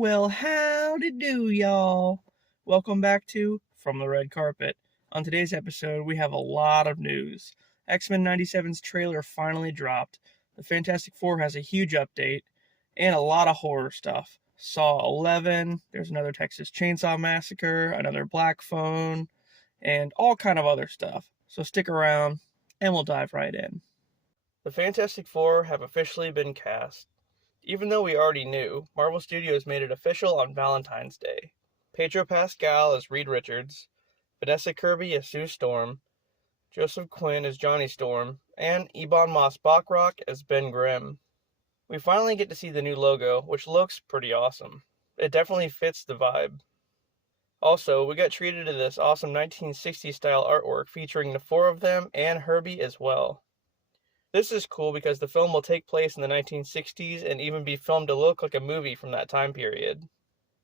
Well, howdy do, y'all. Welcome back to From the Red Carpet. On today's episode, we have a lot of news. X-Men 97's trailer finally dropped. The Fantastic Four has a huge update, and a lot of horror stuff. Saw 11, there's another Texas Chainsaw Massacre, another Black Phone, and all kind of other stuff. So stick around, and we'll dive right in. The Fantastic Four have officially been cast. Even though we already knew, Marvel Studios made it official on Valentine's Day. Pedro Pascal as Reed Richards, Vanessa Kirby as Sue Storm, Joseph Quinn as Johnny Storm, and Ebon Moss-Bachrach as Ben Grimm. We finally get to see the new logo, which looks pretty awesome. It definitely fits the vibe. Also, we got treated to this awesome 1960s style artwork featuring the four of them and Herbie as well. This is cool because the film will take place in the 1960s and even be filmed to look like a movie from that time period.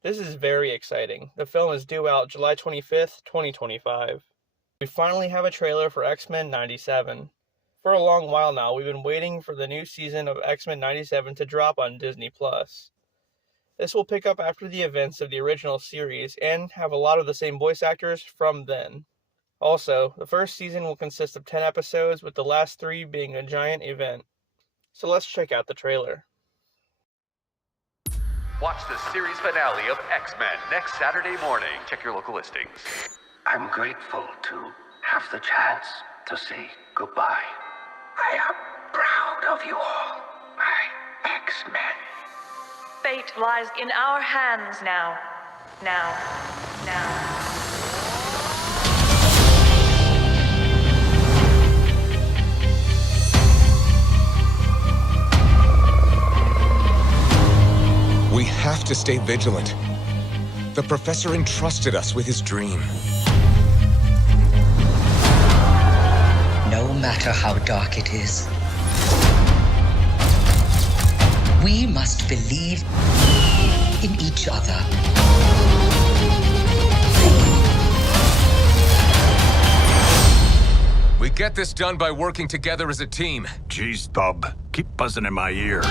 This is very exciting. The film is due out July 25th, 2025. We finally have a trailer for X-Men 97. For a long while now, we've been waiting for the new season of X-Men 97 to drop on Disney+. This will pick up after the events of the original series and have a lot of the same voice actors from then. Also, the first season will consist of 10 episodes, with the last 3 being a giant event. So let's check out the trailer. Watch the series finale of X-Men next Saturday morning. Check your local listings. I'm grateful to have the chance to say goodbye. I am proud of you all, my X-Men. Fate lies in our hands now. Now. We have to stay vigilant. The professor entrusted us with his dream. No matter how dark it is, we must believe in each other. We get this done by working together as a team. Jeez, Bob, keep buzzing in my ear.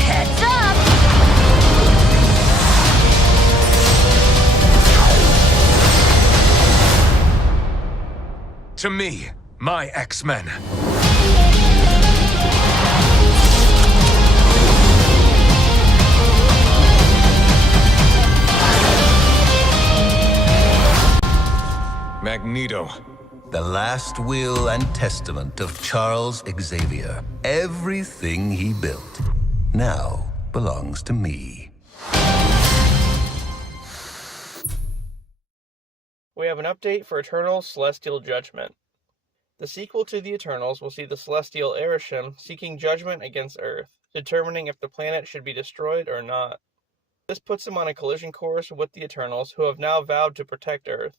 Heads up! To me, my X-Men. Magneto. The last will and testament of Charles Xavier. Everything he built now belongs to me. We have an update for Eternals Celestial Judgment. The sequel to the Eternals will see the Celestial Arishem seeking judgment against Earth, determining if the planet should be destroyed or not. This puts them on a collision course with the Eternals, who have now vowed to protect Earth.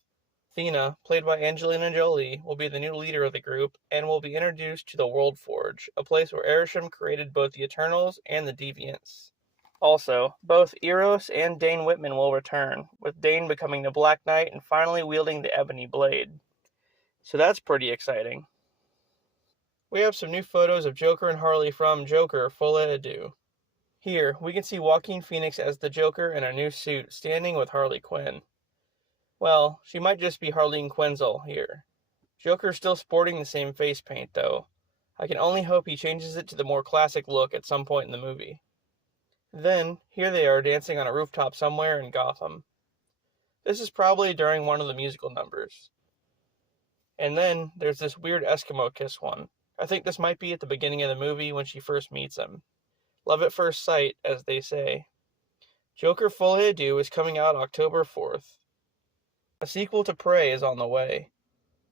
Thena, played by Angelina Jolie, will be the new leader of the group and will be introduced to the World Forge, a place where Arishem created both the Eternals and the Deviants. Also, both Eros and Dane Whitman will return, with Dane becoming the Black Knight and finally wielding the Ebony Blade. So that's pretty exciting. We have some new photos of Joker and Harley from Joker, Folie A Deux. Here, we can see Joaquin Phoenix as the Joker in a new suit, standing with Harley Quinn. Well, she might just be Harleen Quinzel here. Joker's still sporting the same face paint, though. I can only hope he changes it to the more classic look at some point in the movie. Then, here they are dancing on a rooftop somewhere in Gotham. This is probably during one of the musical numbers. And then, there's this weird Eskimo kiss one. I think this might be at the beginning of the movie when she first meets him. Love at first sight, as they say. Joker Folie A Deux is coming out October 4th. A sequel to Prey is on the way.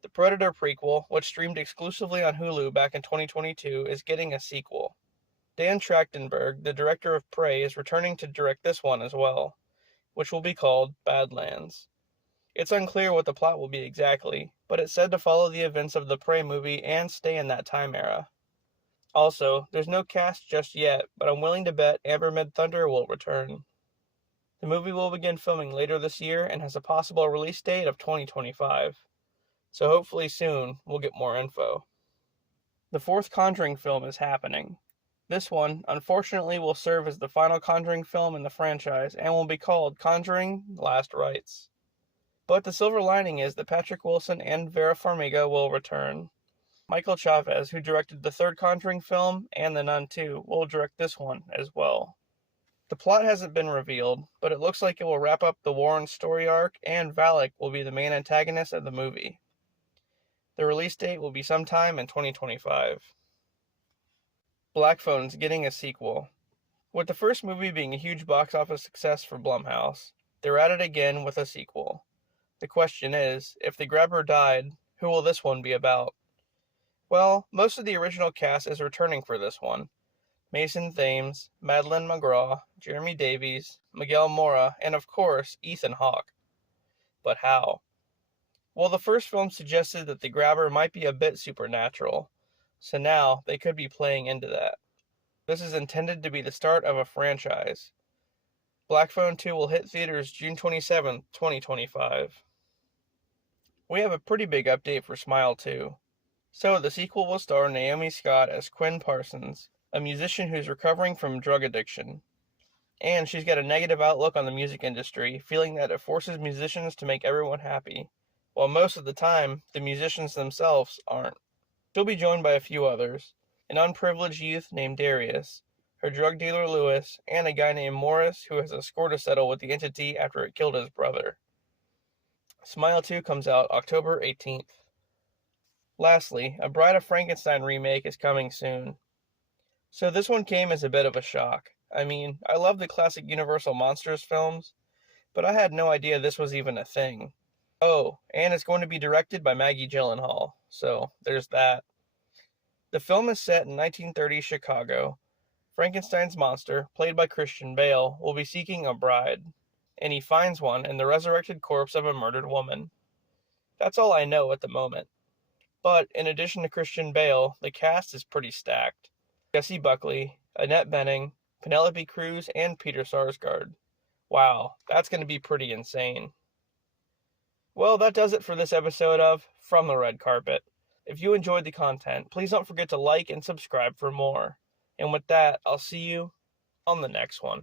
The Predator prequel, which streamed exclusively on Hulu back in 2022, is getting a sequel. Dan Trachtenberg, the director of Prey, is returning to direct this one as well, which will be called Badlands. It's unclear what the plot will be exactly, but it's said to follow the events of the Prey movie and stay in that time era. Also, there's no cast just yet, but I'm willing to bet Amber Midthunder will return. The movie will begin filming later this year and has a possible release date of 2025. So hopefully soon we'll get more info. The fourth Conjuring film is happening. This one, unfortunately, will serve as the final Conjuring film in the franchise and will be called Conjuring: Last Rites. But the silver lining is that Patrick Wilson and Vera Farmiga will return. Michael Chavez, who directed the third Conjuring film and The Nun 2, will direct this one as well. The plot hasn't been revealed, but it looks like it will wrap up the Warren story arc and Valak will be the main antagonist of the movie. The release date will be sometime in 2025. Black Phone's getting a sequel. With the first movie being a huge box office success for Blumhouse, they're at it again with a sequel. The question is, if the grabber died, who will this one be about? Well, most of the original cast is returning for this one. Mason Thames, Madeline McGraw, Jeremy Davies, Miguel Mora, and of course, Ethan Hawke. But how? Well, the first film suggested that the grabber might be a bit supernatural, so now they could be playing into that. This is intended to be the start of a franchise. Black Phone 2 will hit theaters June 27, 2025. We have a pretty big update for Smile 2. So, the sequel will star Naomi Scott as Quinn Parsons, a musician who's recovering from drug addiction. And she's got a negative outlook on the music industry, feeling that it forces musicians to make everyone happy, while most of the time, the musicians themselves aren't. She'll be joined by a few others, an unprivileged youth named Darius, her drug dealer Lewis, and a guy named Morris who has a score to settle with the entity after it killed his brother. Smile 2 comes out October 18th. Lastly, a Bride of Frankenstein remake is coming soon. So this one came as a bit of a shock. I mean, I love the classic Universal Monsters films, but I had no idea this was even a thing. Oh, and it's going to be directed by Maggie Gyllenhaal, so there's that. The film is set in 1930s Chicago. Frankenstein's monster, played by Christian Bale, will be seeking a bride, and he finds one in the resurrected corpse of a murdered woman. That's all I know at the moment. But in addition to Christian Bale, the cast is pretty stacked. Jessie Buckley, Annette Bening, Penelope Cruz, and Peter Sarsgaard. Wow, that's going to be pretty insane. Well, that does it for this episode of From the Red Carpet. If you enjoyed the content, please don't forget to like and subscribe for more. And with that, I'll see you on the next one.